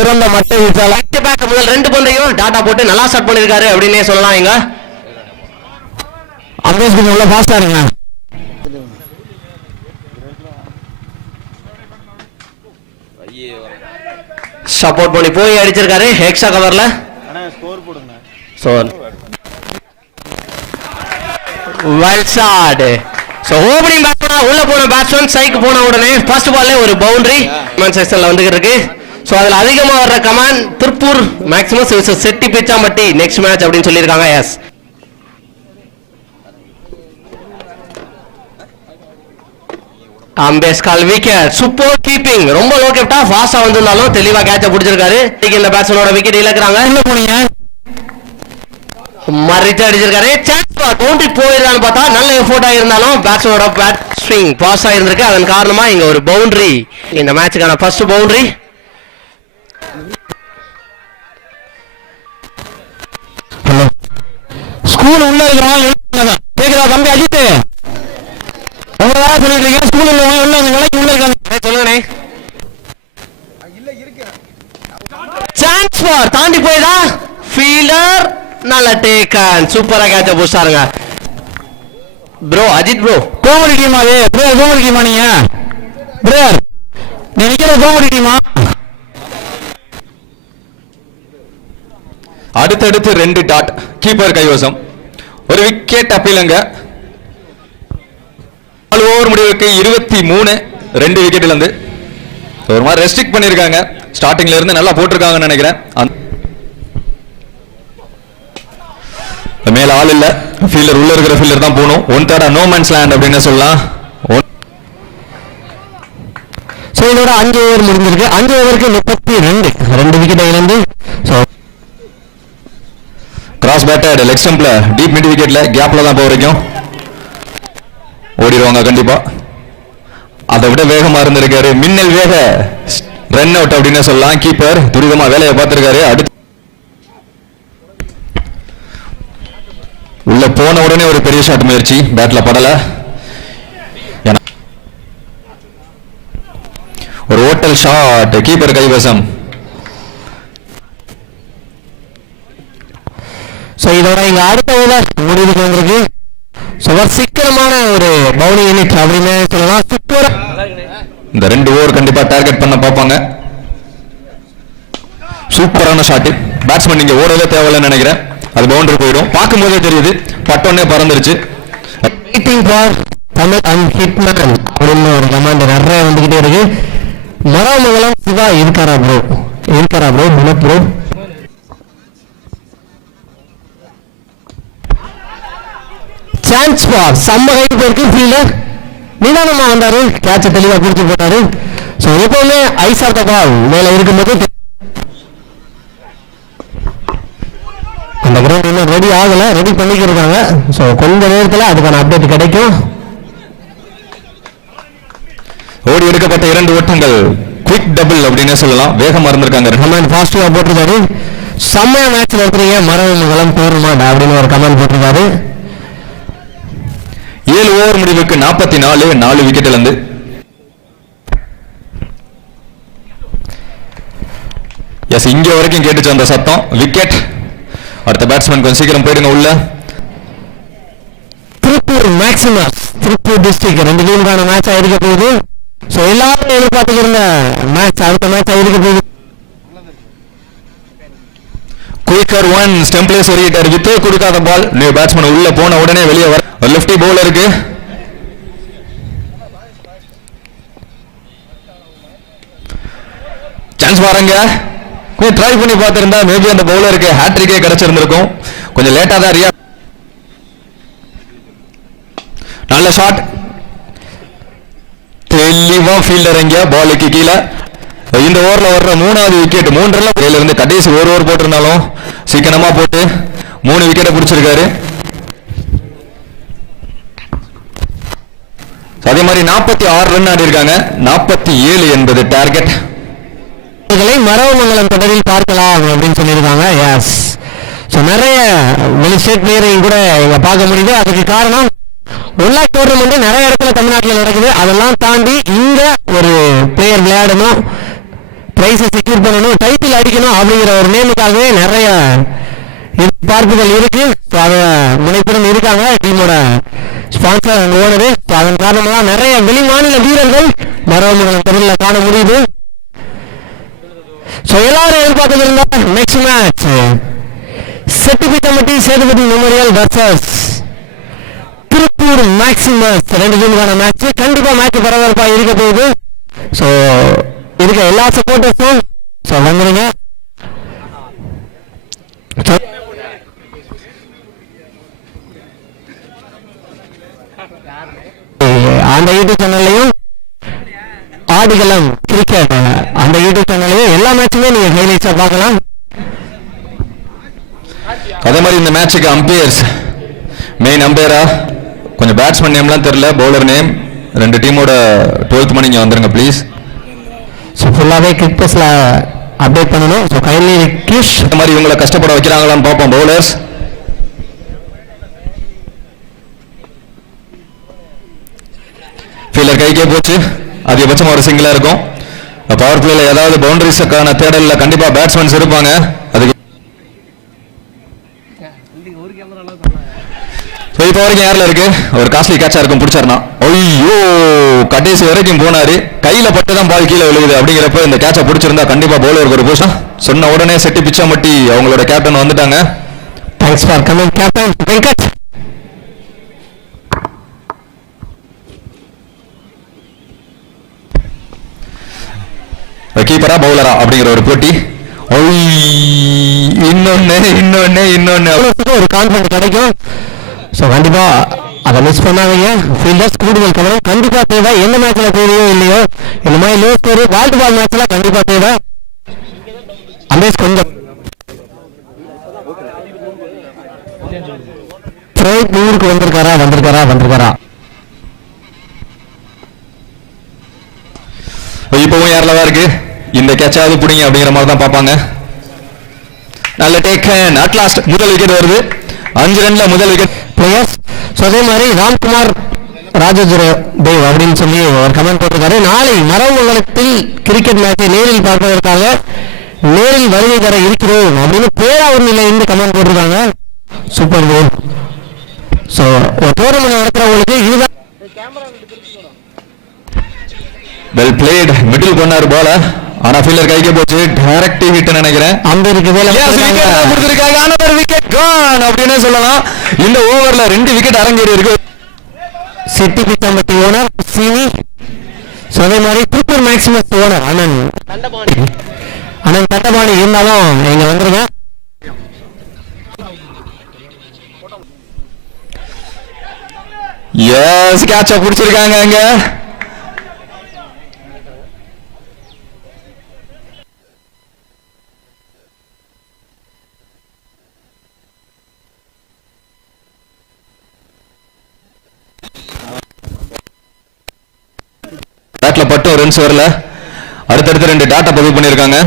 சிறந்த மட்டை வீச்சாளர். முதல் 2 பந்தையும் டாட்டா போட்டு நல்லா ஸ்டார்ட் பண்ணிருக்காரு அப்படின்னே சொல்லலாம். இங்க அம்பேஸ் கொஞ்சம் உள்ள ஃபாஸ்டா இருங்க. சப்போர்ட் பண்ணி போய் அடிச்சிருக்காரு எக்ஸ்ட்ரா கவர்ல. So well shot. So opening batsman உள்ள போன பேட்ஸ்மேன் சைக்கு போன உடனே ஃபர்ஸ்ட் பால்ல ஒரு பவுண்டரி கமெண்ட் செக்ஷன்ல வந்துகிட்டு இருக்கு. சோ அதுல அதிகமா வர்ற கமெண்ட் திருப்பூர் மேக்ஸிமம் செட்டி பிச்சாம்பட்டி நெக்ஸ்ட் மேட்ச் அப்படின்னு சொல்லியிருக்காங்க. எஸ் அம்பேஸ் கால் விக்கெட். Super keeping. ரொம்ப லோ கேப்டா ஃபாஸ்டா வந்திருந்தாலும் தெளிவா கேட்ச பிடிச்சிருக்காரு. இந்த பேட்ஸ்மேனோட விக்கெட் இழக்கிறாங்க. உள்ள போனீங்க மறிச்சு அடிச்சிருக்காரு. சான்ஸ் பவுண்டரி போயிருக்கான்னு பார்த்தா நல்ல எஃபோர்ட் ஆயிருந்தாலும் பேட்ஸ்மேனோட பேட் ஸ்விங் பாஸ் ஆயிருந்திருக்கு. அதன் காரணமா இங்க ஒரு பவுண்டரி. இந்த மேட்சுக்கான ஃபர்ஸ்ட் பவுண்டரி. ஹலோ ஸ்கூல் உள்ள இருக்கிறவங்க கேக்குதா தம்பி அஜித்? உங்களா சொல்லிட்டு ஸ்கூல் உள்ள விலைக்கு உள்ள இருக்காங்க சொல்லுங்கண்ணே. சான்ஸ் ஃபார் தாண்டி போயிடா ஃபீல்டர் நல்ல டேக்கன். சூப்பரா கேட்ச போஸ்டாருங்க ப்ரோ. அஜித் ப்ரோ கோமடி டீமா? ப்ரோ கோமடி டீமா நீங்க? பிரதர் நீ நிக்கிற கோமடி டீமா? அடுத்தடுத்து 2 டாட் கீப்பர் கைவசம். ஒரு விக்கெட் அப்பீலங்க. 4 ஓவர் முடிவுக்கு 23 2 விக்கெட்ல இருந்து ஒரு மாதிரி ரெஸ்ட்ரிக்ட் பண்ணிருக்காங்க. ஸ்டார்டிங்ல இருந்து நல்லா போட்டிருக்காங்கன்னு நினைக்கிறேன். மேல ஆள் இல்ல, ஃபீல்டர் உள்ள இருக்கிற ஃபீல்டர் தான் போகணும். 1/3 நோ மேன்ஸ் லேண்ட் அப்படின்னு சொல்லலாம். சோ இதோட 5 ஓவர் முடிஞ்சிருக்கு. 5 ஓவருக்கு 32 2 விக்கெட் இழந்து கிராஸ் பேட்டட் லெக் ஸ்டம்ப்ல டீப் மிட் விக்கெட்ல கேப்ல தான் போறீங்க. ஓடிடுவாங்க கண்டிப்பா. அதை விட வேகமா இருந்திருக்காரு. மின்னல் வேக ரன் அவுட் அப்படின்னு சொல்லலாம். கீப்பர் துரிதமா வேலையை பார்த்திருக்காரு. அடுத்து உள்ள போன உடனே ஒரு பெரிய ஷாட் முயற்சி பேட்ல படல. ஒரு ஓட்டல் ஷாட் கீப்பர் கைவசம். சோ இதோட இங்க அடுத்த ஓவர் முடிவுக்கு வந்திருக்கு. சிக்கனமான ஒரு பவுலிங் யூனிட் அப்படின்னு சொல்லலாம். சூப்பரா இந்த 2 ஓவர் கண்டிப்பா டார்கெட் பண்ண பார்ப்பாங்க. சூப்பரான ஷாட். பேட்ஸ்மேன் நீங்க ஓடவே தேவையில்லைன்னு நினைக்கிறேன். அது பவுண்டரி போயிடும். பார்க்கும்போதே தெரியுது. பட்டோன்னே பறந்துருச்சு. Waiting for Tamil and hitman அப்படின்னு ஒரு கமாண்ட் நிறைய வந்துகிட்டே இருக்கு. மரமங்கலம் சிவா இருக்காரா ப்ரோ? இருக்காரா ப்ரோ? முனப் ப்ரோ சான்ஸ் ஃபார் செம்ம ஹைட் போயிருக்கு. ஃபீல்டர் நிதானமா வந்தாரு. கேட்ச தெளிவா பிடிச்சு போட்டாரு. ஸோ எப்பவுமே ஐஸ் ஆஃப் த பால் மேல இருக்கும்போது அந்த கிரவுண்ட் இன்னும் ரெடி ஆகல, ரெடி பண்ணிக்கிருக்காங்க. ஸோ கொஞ்ச நேரத்தில் அதுக்கான அப்டேட் கிடைக்கும். ஓடி எடுக்கப்பட்ட 2 ஓட்டங்கள் குவிக் டபுள் அப்படின்னு சொல்லலாம். வேகமா இருந்திருக்காங்க. கமெண்ட் பாசிட்டிவா போட்டிருக்காரு. செம்மையா மேட்ச் நடத்துறீங்க மரமங்கலம் டூர்னமெண்ட் அப்படின்னு ஒரு கமெண்ட் போட்டிருக்காரு. 7 ஓவர் முடிவுக்கு 44 4 விக்கெட்ல இருந்து. எஸ் இங்க வரைக்கும் கேட்டுச்சு அந்த சத்தம். விக்கெட். அடுத்த பேட்ஸ்மேன் கொஞ்சம் சீக்கிரம் போயிடுங்க உள்ள. திருப்பூர் மேக்ஸிமம் திருப்பூர் டிஸ்ட்ரிக்ட் 2 டீமுக்கான மேட்ச் இருக்க போகுது. ஸோ எல்லாரும் எதிர்பார்த்துட்டு இருந்த மேட்ச் அடுத்த மேட்ச் இருக்க போகுது. குயிக்கர் 1 ஸ்டெம்ப்லேயே சொருகிட்டார். வித்தே கொடுக்காத பால். நியூ பேட்ஸ்மேன் உள்ள போன உடனே வெளியே வர லெஃப்டி பவுலருக்கு சான்ஸ் பாருங்க. கொஞ்சம் ட்ரை பண்ணி பார்த்திருந்தா மேபி அந்த பவுலருக்கு ஹேட்ரிக்கே கிடைச்சிருந்திருக்கும். கொஞ்சம் லேட்டா தான் ரியா. நல்ல ஷாட். தெளிவா ஃபீல்டர் எங்க பாலுக்கு கீழே. இந்த ஓவர்ல வர்ற 3வது விக்கெட் 3 ரன்ல இருந்து கடைசி 1 ஓவர் போட்டிருந்தாலும் சீக்கிரமா போட்டு 3 விக்கெட்டை பிடிச்சிருக்காரு. அதே மாதிரி 46 ரன் ஆடி இருக்காங்க. 47 என்பது டார்கெட். மரவமங்கலம் தொடரில் பார்க்கலாம் அப்படின்னு சொல்லியிருக்காங்க. எஸ் ஸோ நிறைய வெளிஸ்டேட் பிளேயரையும் கூட இங்க பார்க்க முடியுது. அதுக்கு காரணம் ஒன்லாக் டோர்னமெண்ட் நிறைய இடத்துல தமிழ்நாட்டில் நடக்குது. அதெல்லாம் தாண்டி இங்க ஒரு பிளேயர் விளையாடணும், பிரைஸை செக்யூர் பண்ணணும், டைட்டில் அடிக்கணும் அப்படிங்கிற ஒரு நேமுக்காகவே நிறைய எதிர்பார்ப்புகள் இருக்கு. அதை முனைப்புடன் இருக்காங்க டீமோட ஸ்பான்சர் அண்ட் ஓனரு. அதன் காரணமாக நிறைய வெளிமாநில வீரர்கள் மரவமங்கலம் தொடரில் காண முடியுது. ஸோ எல்லாரும் எதிர்பார்த்து இருந்தா next match Chettipittampatti Sethupathi memorial versus Tiruppur maximus. ரெண்டு டீமுக்கான மேட்ச். கண்டிப்பா மேட்ச் பரபரப்பா இருக்க போகுது. ஸோ இருக்க எல்லா சப்போர்ட்டர்ஸும் ஸோ வந்துருங்க. அந்த யூடியூப் சேனல்லையும் ஆடுகளம் கிரிக்கெட் அந்த யூடியூப் சேனல்லையும் எல்லா மேட்சுமே நீங்க ஹைலைட்ஸா பார்க்கலாம். அதே மாதிரி இந்த மேட்சுக்கு அம்பையர்ஸ் மெயின் அம்பையரா கொஞ்சம் பேட்ஸ்மேன் நேம்லாம் தெரியல, பவுலர் நேம், ரெண்டு டீமோட 12th மணி இங்கே வந்துருங்க ப்ளீஸ். ஸோ ஃபுல்லாகவே கிரிக்கெட்ஸில் அப்டேட் பண்ணணும். So kindly request. இந்த மாதிரி இவங்களை கஷ்டப்பட வைக்கிறாங்களான்னு பார்ப்போம். பவுலர்ஸ் ஃபீல்டர் கைக்கே போச்சு, அதிகபட்சம் ஒரு சிங்கிளா இருக்கும். பவர் பிளேல ஏதாவது பவுண்டரிஸுக்கான தேடல்ல கண்டிப்பா பேட்ஸ்மேன்ஸ் இருப்பாங்க. அதுக்கு இப்போ வரைக்கும் யாரில் இருக்கு ஒரு காஸ்ட்லி கேட்சா இருக்கும் பிடிச்சாருனா, ஐயோ கடைசி வரைக்கும் போனாரு, கையில பட்டு தான் பால் கீழே விழுகுது. அப்படிங்கிறப்ப இந்த கேட்சை பிடிச்சிருந்தா கண்டிப்பா பவுலருக்கு ஒரு பொசிஷன். சொன்ன உடனே செட்டி பிச்சாமட்டி அவங்களோட கேப்டன் வந்துட்டாங்க. Thanks for coming captain Venkat. கீப்பரா பவுலரா அப்படிங்கிற ஒரு போட்டி. இன்னொன்னு ஒரு கான்ஃபிடன்ஸ் கிடைக்கும். ஸோ கண்டிப்பா அதை மிஸ் பண்ணாதீங்க. ஃபீல்டர்ஸ் கூடுதல் கவனம் கண்டிப்பா தேவை. எந்த மேட்ச்ல தேவையோ இல்லையோ இந்த மாதிரி low score ball to ball மேட்ச்ல கண்டிப்பா தேவை. அம்பேஸ் கொஞ்சம் ஊருக்கு வந்திருக்காரா. இப்பவும் யாரில் இருக்கு இந்த கேட்சாவது பிடிங்க அப்படிங்கிற மாதிரி தான் பார்ப்பாங்க. நல்ல டேக்கன். அட் லாஸ்ட் முதல் விக்கெட் வருது. 5 ரன்ல முதல் விக்கெட் பிளேயர்ஸ். ஸோ அதே மாதிரி ராம்குமார் ராஜதுர தேவ் அப்படின்னு சொல்லி ஒரு கமெண்ட் போட்டிருக்காரு. நாளை மரவமங்கலத்தில் கிரிக்கெட் மேட்சை நேரில் பார்ப்பதற்காக நேரில் வருகை தர இருக்கிறோம் அப்படின்னு பேராவூர் நிலையிலிருந்து கமெண்ட் போட்டிருக்காங்க. சூப்பர் கோல். ஸோ ஒரு டோர்னமெண்ட் நடத்துறவங்களுக்கு இதுதான். Well plate. மிடில் பண்ணாரு பால, ஆனா ஃபீல்டர் கைக்கு போச்சு. டைரக்ட் ஹிட் நினைக்கிறேன். அம்பேருக்கு வேலை கொடுத்திருக்காங்க. another wicket gone அப்படினே சொல்லலாம். இந்த ஓவர்ல 2 விக்கெட் அரங்கேறி இருக்கு. சிட்டி பிச்சம்பட்டி ஓனர் சிவி. ஸோ அதே மாதிரி திருப்பூர் மேக்ஸிமஸ் ஓனர் அண்ணன் தண்டபாணி இருந்தாலும் நீங்க வந்துருங்க. எஸ் கேட்ச பிடிச்சிருக்காங்க. அங்க பேட்ல பட்டும் ரன்ஸ் வரல. அடுத்தடுத்து 2 டாட்டா பதிவு பண்ணிருக்காங்க.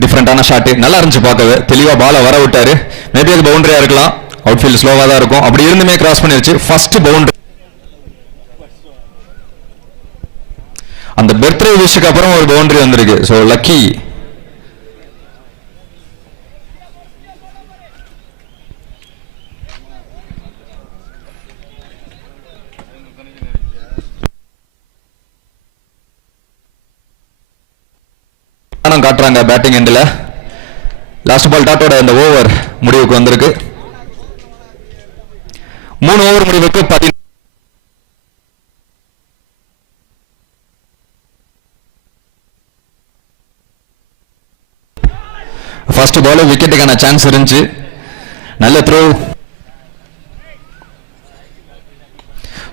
டிஃபரெண்டான ஷாட் நல்லா இருந்துச்சு பார்க்கவே. தெளிவா பால வர விட்டாரு. மேபி அது பவுண்டரியா இருக்கலாம். அவுட் ஃபீல்ட் ஸ்லோவா தான் இருக்கும். அப்படி இருந்துமே கிராஸ் பண்ணிருச்சு. First boundary. அந்த பெர்த்டே விஷுக்கு அப்புறம் ஒரு பவுண்டரி வந்திருக்கு. So lucky. காட்டுறாங்க பேட்டிங் எண்ட்ல. லாஸ்ட் பால் டாட்டோட இந்த ஓவர் முடிவுக்கு வந்திருக்கு. 3 ஓவர் முடிவுக்கு 10. ஃபர்ஸ்ட் பால் விக்கெட்டுக்கான சான்ஸ் இருந்துச்சு. நல்ல த்ரோ.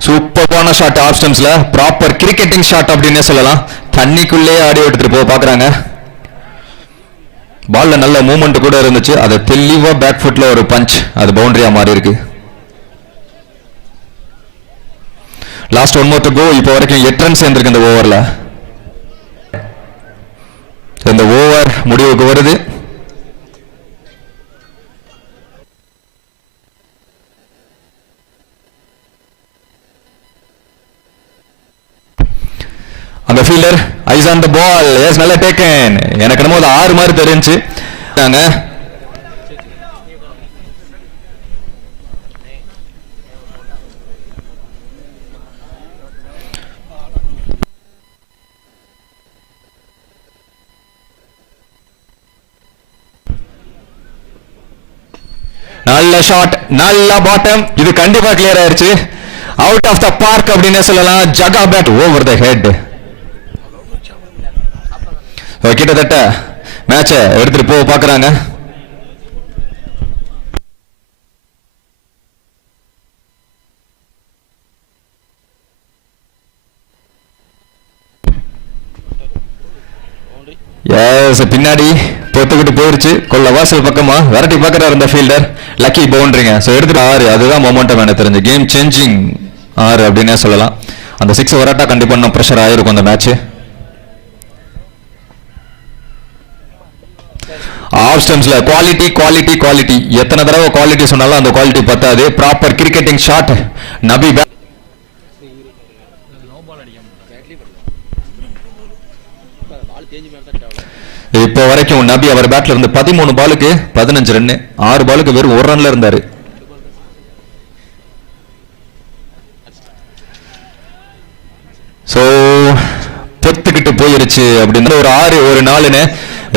சூப்பரான ஷாட் ஆஃப் ஸ்டம்ப்ஸ்ல. ப்ராப்பர் கிரிக்கெட்டிங் ஷாட் அப்படின்னே சொல்லலாம். தண்ணிக்குள்ளே ஆடி எடுத்துட்டு பாக்குறாங்க. பால்ல நல்ல மூவ்மெண்ட் கூட இருந்துச்சு. அது தெளிவா பேக் ஃபுட்ல ஒரு பஞ்ச். அது பவுண்டரியா மாறி இருக்கு. Last 1 more to go. இப்போ வரைக்கும் 8 ரன்ஸ் சேர்ந்திருக்கு இந்த ஓவர்ல. இந்த ஓவர் முடிவுக்கு வருது. Eyes on the ball. Yes, நல்லா டேக்கன். எனக்கு என்னமோ அது 6 மாதிரி தெரிஞ்சு. நல்ல ஷாட், நல்ல பாட்டம். இது கண்டிப்பா கிளியர் ஆயிருச்சு. அவுட் ஆஃப் த பார்க் அப்படின்னு சொல்லலாம். ஜகா பேட் ஓவர் த ஹெட். கிட்டத்தட்ட மேட்சை எடுத்துட்டு போக பாக்குறாங்க. பின்னாடி பொத்துக்கிட்டு போயிருச்சு. கொள்ள வாசல் பக்கமா விரட்டி பாக்குறாரு இந்த ஃபீல்டர். லக்கி பவுண்டரிங்க. ஸோ எடுத்துட்டு 6. அதுதான் மொமெண்டம் எனக்கு தெரிஞ்சு. கேம் சேஞ்சிங் 6 அப்படின்னே சொல்லலாம். அந்த 6 வராட்டா கண்டிப்பா இன்னும் ப்ரெஷர் ஆயிருக்கும் அந்த மேட்ச். ஆஃப் ஸ்டம்ஸ்ல குவாலிட்டி குவாலிட்டி குவாலிட்டி. எத்தனை தடவை குவாலிட்டி சொன்னாலும் அந்த குவாலிட்டி பத்தாது. Proper cricketing shot. நபி இப்போ வரைக்கும் நபி அவர் பேட்ல இருந்து 13 பாலுக்கு 15 ரன். 6 பாலுக்கு வெறும் 1 ரன்ல இருந்தாரு. சோ பொத்துக்கிட்டு போயிருச்சு அப்படின்னு ஒரு 6 ஒரு 4ன்னு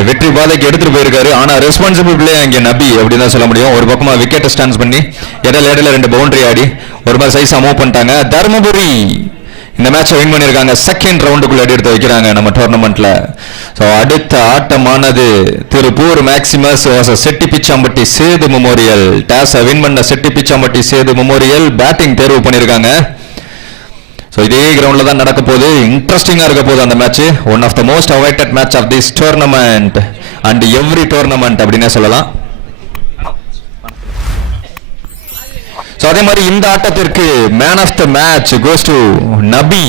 வெற்றி பாதைக்கு எடுத்துட்டு போயிருக்காரு. ஆனா ரெஸ்பான்சிபிள் பிளே அங்கே நபி அப்படின்னு தான் சொல்ல முடியும். ஒரு பக்கமா விக்கெட் ஸ்டான்ஸ் பண்ணி இடையில 2 பவுண்டரி ஆடி ஒரு மாதிரி சைஸா மூவ் பண்ணிட்டாங்க. தர்மபுரி இந்த மேட்சை வின் பண்ணியிருக்காங்க. செகண்ட் ரவுண்டுக்குள்ள எடுத்து வைக்கிறாங்க நம்ம டோர்னமெண்ட்ல. ஸோ அடுத்த ஆட்டமானது திருப்பூர் மேக்சிமஸ் செட்டி பிச்சாம்பட்டி சேது மெமோரியல். டாஸை வின் பண்ண செட்டி பிச்சாம்பட்டி சேது மெமோரியல் பேட்டிங் தேர்வு பண்ணியிருக்காங்க. ஸோ இதே கிரவுண்ட்ல தான் நடக்க போகுது. இன்ட்ரெஸ்டிங்கா இருக்க போகுது அந்த match. One of the most awaited match of this tournament and every tournament அப்படின்னே சொல்லலாம். ஸோ அதே மாதிரி இந்த ஆட்டத்திற்கு man of the match goes to நபி.